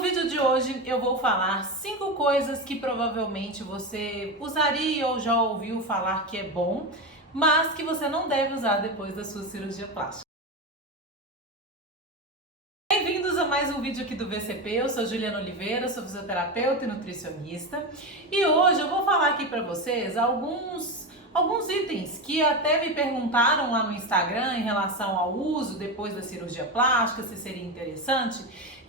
No vídeo de hoje eu vou falar 5 coisas que provavelmente você usaria ou já ouviu falar que é bom, mas que você não deve usar depois da sua cirurgia plástica. Bem-vindos a mais um vídeo aqui do VCP, eu sou Juliana Oliveira, sou fisioterapeuta e nutricionista e hoje eu vou falar aqui para vocês alguns itens que até me perguntaram lá no Instagram em relação ao uso depois da cirurgia plástica, se seria interessante.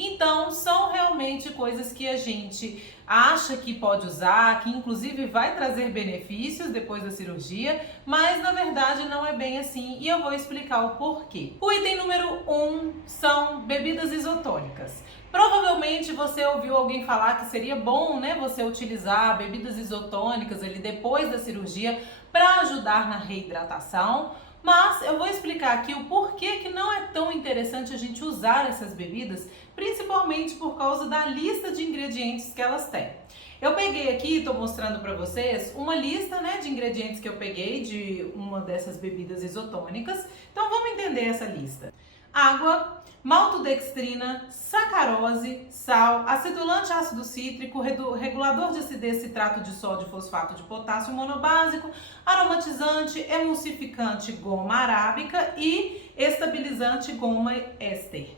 Então, são realmente coisas que a gente acha que pode usar, que inclusive vai trazer benefícios depois da cirurgia, mas na verdade não é bem assim e eu vou explicar o porquê. O item número 1 são bebidas isotônicas. Provavelmente você ouviu alguém falar que seria bom, né, você utilizar bebidas isotônicas ali depois da cirurgia para ajudar na reidratação, mas eu vou explicar aqui o porquê que não é tão interessante a gente usar essas bebidas, principalmente por causa da lista de ingredientes que elas têm. Eu peguei aqui, estou mostrando para vocês uma lista, né, de ingredientes que eu peguei de uma dessas bebidas isotônicas. Então vamos entender essa lista. Água, maltodextrina, sacarose, sal, acetulante ácido cítrico, regulador de acidez citrato de sódio e fosfato de potássio monobásico, aromatizante, emulsificante goma arábica e estabilizante goma éster.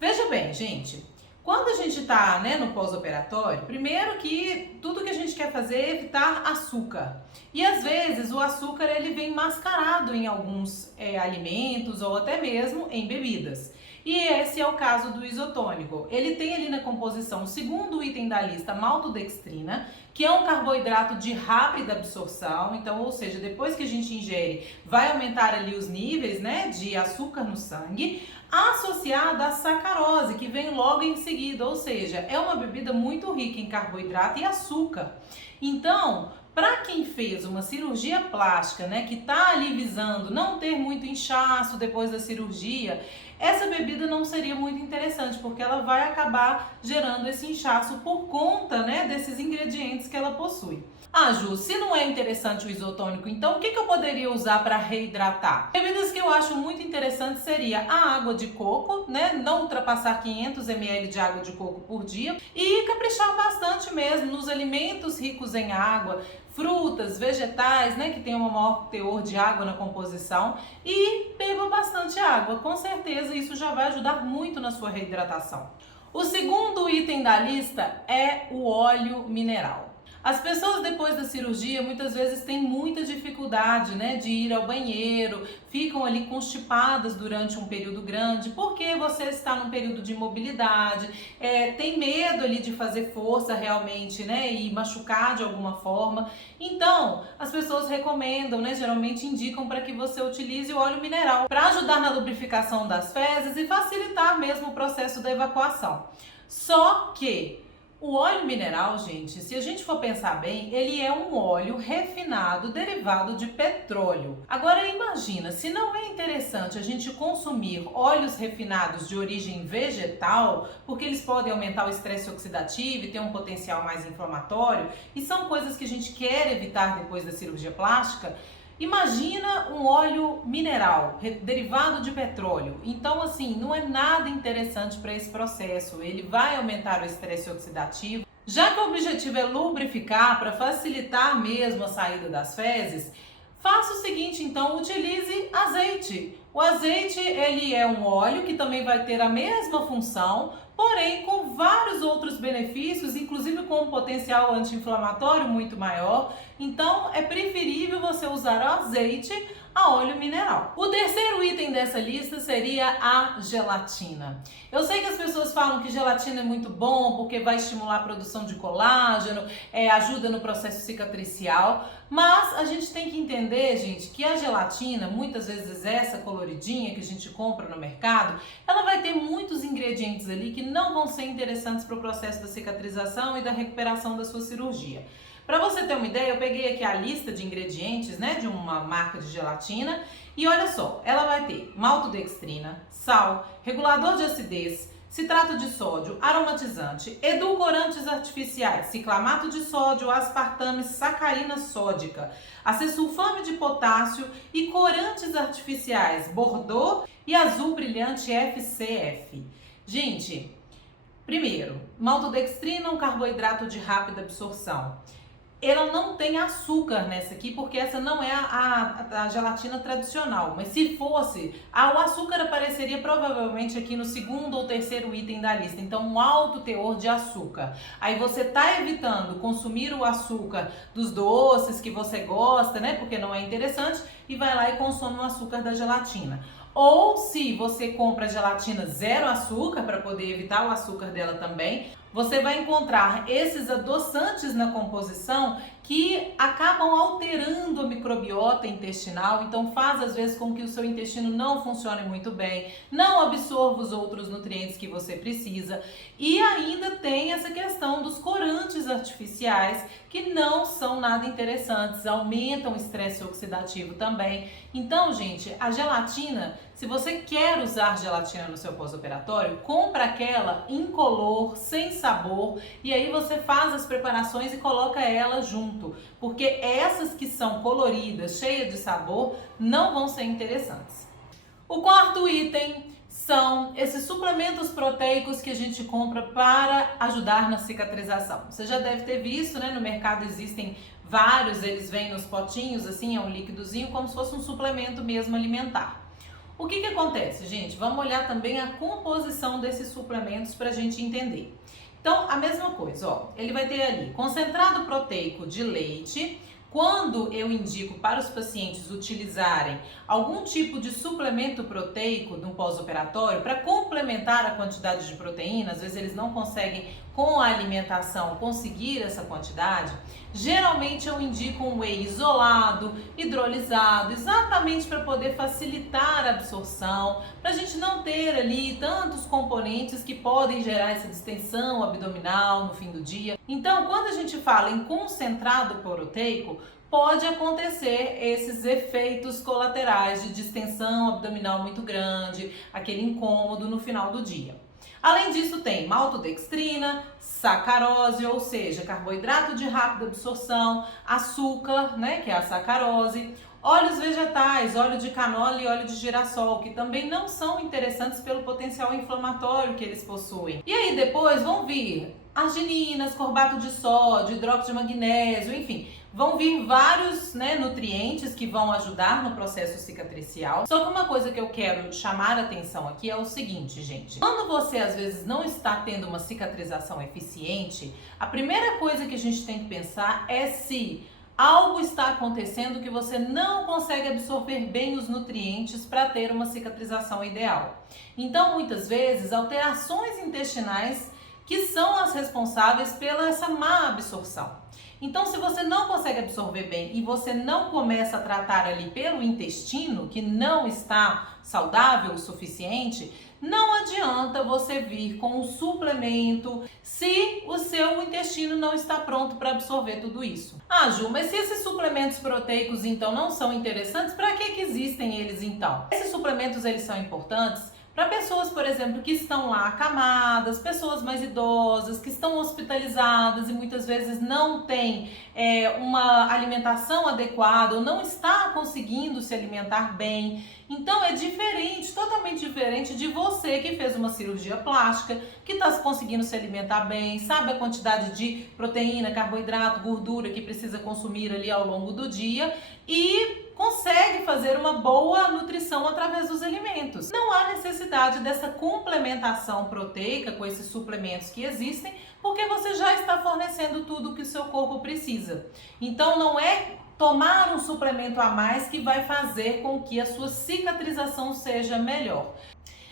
Veja bem, gente, quando a gente tá, né, no pós-operatório, primeiro que tudo que a gente quer fazer é evitar açúcar. E às vezes o açúcar ele vem mascarado em alguns alimentos ou até mesmo em bebidas. E esse é o caso do isotônico. Ele tem ali na composição, segundo item da lista, maltodextrina, que é um carboidrato de rápida absorção, então, ou seja, depois que a gente ingere, vai aumentar ali os níveis, né, de açúcar no sangue, associada à sacarose, que vem logo em seguida, ou seja, é uma bebida muito rica em carboidrato e açúcar. Então, para quem fez uma cirurgia plástica, né, que está ali visando não ter muito inchaço depois da cirurgia, essa bebida não seria muito interessante, porque ela vai acabar gerando esse inchaço por conta, né, desses ingredientes que ela possui. Ah, Ju, se não é interessante o isotônico, então o que eu poderia usar para reidratar? Bebidas que eu acho muito interessante seria a água de coco, né? Não ultrapassar 500 ml de água de coco por dia e caprichar bastante mesmo nos alimentos ricos em água, frutas, vegetais, né, que tem um maior teor de água na composição e beba bastante água. Com certeza isso já vai ajudar muito na sua reidratação. O segundo item da lista é o óleo mineral. As pessoas depois da cirurgia muitas vezes têm muita dificuldade, né, de ir ao banheiro, ficam ali constipadas durante um período grande, porque você está num período de imobilidade, tem medo ali de fazer força realmente, né, e machucar de alguma forma. Então, as pessoas recomendam, né, geralmente indicam para que você utilize o óleo mineral para ajudar na lubrificação das fezes e facilitar mesmo o processo da evacuação. Só que o óleo mineral, gente, se a gente for pensar bem, ele é um óleo refinado derivado de petróleo. Agora imagina, se não é interessante a gente consumir óleos refinados de origem vegetal, porque eles podem aumentar o estresse oxidativo e ter um potencial mais inflamatório, e são coisas que a gente quer evitar depois da cirurgia plástica. Imagina um óleo mineral derivado de petróleo. Então, assim, não é nada interessante para esse processo. Ele vai aumentar o estresse oxidativo. Já que o objetivo é lubrificar para facilitar mesmo a saída das fezes, faça o seguinte, então, utilize azeite. O azeite, ele é um óleo que também vai ter a mesma função, porém com vários outros benefícios, inclusive com um potencial anti-inflamatório muito maior. Então é preferível você usar o azeite a óleo mineral. O terceiro item dessa lista seria a gelatina. Eu sei que as pessoas falam que gelatina é muito bom porque vai estimular a produção de colágeno, ajuda no processo cicatricial, mas a gente tem que entender, gente, que a gelatina, muitas vezes essa coloridinha que a gente compra no mercado, ela vai ter muitos ingredientes ali que não vão ser interessantes para o processo da cicatrização e da recuperação da sua cirurgia. Para você ter uma ideia, eu peguei aqui a lista de ingredientes, né, de uma marca de gelatina e olha só, ela vai ter maltodextrina, sal, regulador de acidez, citrato de sódio, aromatizante, edulcorantes artificiais, ciclamato de sódio, aspartame, sacarina sódica, acesulfame de potássio e corantes artificiais, Bordeaux e azul brilhante FCF. Gente, Primeiro, maltodextrina, um carboidrato de rápida absorção. Ela não tem açúcar nessa aqui, porque essa não é a gelatina tradicional. Mas se fosse, o açúcar apareceria provavelmente aqui no segundo ou terceiro item da lista. Então, um alto teor de açúcar. Aí você está evitando consumir o açúcar dos doces que você gosta, né? Porque não é interessante, e vai lá e consome o açúcar da gelatina. Ou se você compra gelatina zero açúcar, para poder evitar o açúcar dela também, você vai encontrar esses adoçantes na composição que acabam alterando a microbiota intestinal, então faz às vezes com que o seu intestino não funcione muito bem, não absorva os outros nutrientes que você precisa. E ainda tem essa questão dos corantes artificiais, que não são nada interessantes, aumentam o estresse oxidativo também. Então, gente, a gelatina, se você quer usar gelatina no seu pós-operatório, compra aquela incolor, sem sabor, e aí você faz as preparações e coloca ela junto, porque essas que são coloridas, cheias de sabor, não vão ser interessantes. O quarto item são esses suplementos proteicos que a gente compra para ajudar na cicatrização. Você já deve ter visto, né? No mercado existem vários, eles vêm nos potinhos, assim, é um líquidozinho, como se fosse um suplemento mesmo alimentar. O que acontece, gente? Vamos olhar também a composição desses suplementos para a gente entender. Então, a mesma coisa, ó, ele vai ter ali concentrado proteico de leite. Quando eu indico para os pacientes utilizarem algum tipo de suplemento proteico no pós-operatório para complementar a quantidade de proteína, às vezes eles não conseguem com a alimentação conseguir essa quantidade, geralmente eu indico um whey isolado, hidrolisado, exatamente para poder facilitar a absorção, para a gente não ter ali tantos componentes que podem gerar essa distensão abdominal no fim do dia. Então, quando a gente fala em concentrado proteico, pode acontecer esses efeitos colaterais de distensão abdominal muito grande, aquele incômodo no final do dia. Além disso, tem maltodextrina, sacarose, ou seja, carboidrato de rápida absorção, açúcar, né, que é a sacarose, óleos vegetais, óleo de canola e óleo de girassol, que também não são interessantes pelo potencial inflamatório que eles possuem. E aí depois vão vir argininas, corbato de sódio, hidróxido de magnésio, enfim, vão vir vários, né, nutrientes que vão ajudar no processo cicatricial. Só que uma coisa que eu quero chamar a atenção aqui é o seguinte, gente. Quando você às vezes não está tendo uma cicatrização eficiente, a primeira coisa que a gente tem que pensar é se algo está acontecendo que você não consegue absorver bem os nutrientes para ter uma cicatrização ideal. Então, muitas vezes, alterações intestinais que são as responsáveis pela essa má absorção. Então, se você não consegue absorver bem e você não começa a tratar ali pelo intestino, que não está saudável o suficiente, não adianta você vir com um suplemento se o seu intestino não está pronto para absorver tudo isso. Ah, Ju, mas se esses suplementos proteicos então não são interessantes, para que existem eles então? Esses suplementos eles são importantes para pessoas, por exemplo, que estão lá acamadas, pessoas mais idosas, que estão hospitalizadas e muitas vezes não têm uma alimentação adequada ou não está conseguindo se alimentar bem. Então é diferente, totalmente diferente de você que fez uma cirurgia plástica, que está conseguindo se alimentar bem, sabe a quantidade de proteína, carboidrato, gordura que precisa consumir ali ao longo do dia e consegue fazer uma boa nutrição através dos alimentos. Não há necessidade dessa complementação proteica com esses suplementos que existem, porque você já está fornecendo tudo que o seu corpo precisa. Então não é tomar um suplemento a mais que vai fazer com que a sua cicatrização seja melhor.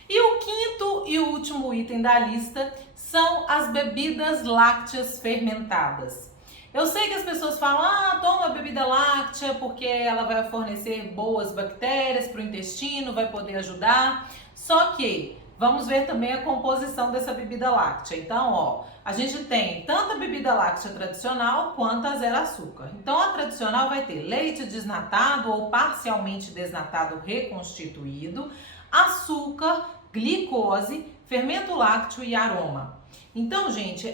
E o quinto e último item da lista são as bebidas lácteas fermentadas. Eu sei que as pessoas falam, toma bebida láctea porque ela vai fornecer boas bactérias para o intestino, vai poder ajudar. Só que vamos ver também a composição dessa bebida láctea. Então, ó, a gente tem tanto a bebida láctea tradicional quanto a zero açúcar. Então, a tradicional vai ter leite desnatado ou parcialmente desnatado reconstituído, açúcar, glicose, fermento lácteo e aroma. Então, gente,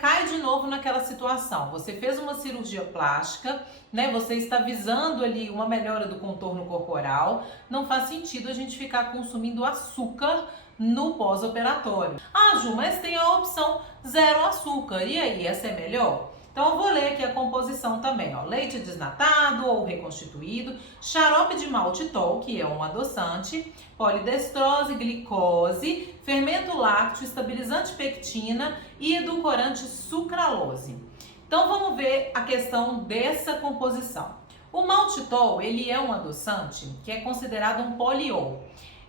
cai de novo naquela situação. Você fez uma cirurgia plástica, né? Você está visando ali uma melhora do contorno corporal. Não faz sentido a gente ficar consumindo açúcar no pós-operatório. Ah, Ju, mas tem a opção zero açúcar, e aí, essa é melhor? Então eu vou ler aqui a composição também, ó. Leite desnatado ou reconstituído, xarope de maltitol, que é um adoçante, polidestrose, glicose, fermento lácteo, estabilizante pectina e edulcorante sucralose. Então vamos ver a questão dessa composição. O maltitol, ele é um adoçante que é considerado um poliol.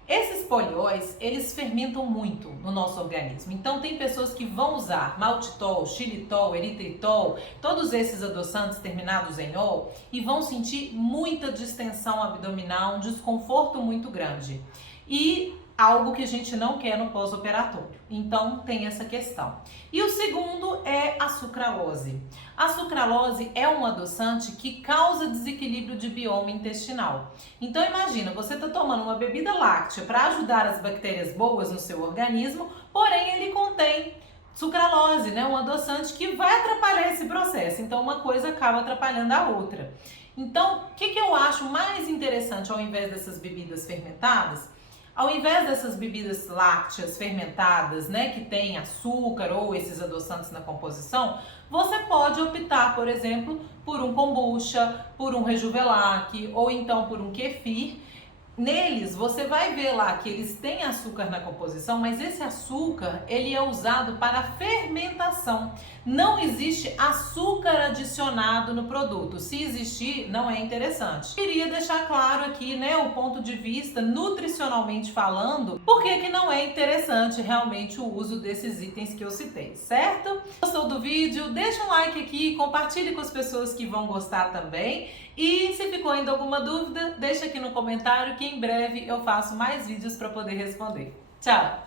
Esses polióis, eles fermentam muito no nosso organismo. Então tem pessoas que vão usar maltitol, xilitol, eritritol, todos esses adoçantes terminados em ol e vão sentir muita distensão abdominal, um desconforto muito grande. E algo que a gente não quer no pós-operatório. Então tem essa questão. E o segundo é a sucralose. A sucralose é um adoçante que causa desequilíbrio de bioma intestinal. Então imagina, você está tomando uma bebida láctea para ajudar as bactérias boas no seu organismo, porém ele contém sucralose, né? Um adoçante que vai atrapalhar esse processo. Então uma coisa acaba atrapalhando a outra. Então, o que eu acho mais interessante ao invés dessas bebidas fermentadas? Ao invés dessas bebidas lácteas fermentadas, né, que tem açúcar ou esses adoçantes na composição, você pode optar, por exemplo, por um kombucha, por um rejuvelac ou então por um kefir. Neles, você vai ver lá que eles têm açúcar na composição, mas esse açúcar, ele é usado para fermentação. Não existe açúcar adicionado no produto. Se existir, não é interessante. Queria deixar claro aqui, né, o ponto de vista nutricionalmente falando, por que não é interessante realmente o uso desses itens que eu citei, certo? Gostou do vídeo? Deixa um like aqui, compartilhe com as pessoas que vão gostar também. E se ficou ainda alguma dúvida, deixa aqui no comentário que em breve eu faço mais vídeos para poder responder. Tchau!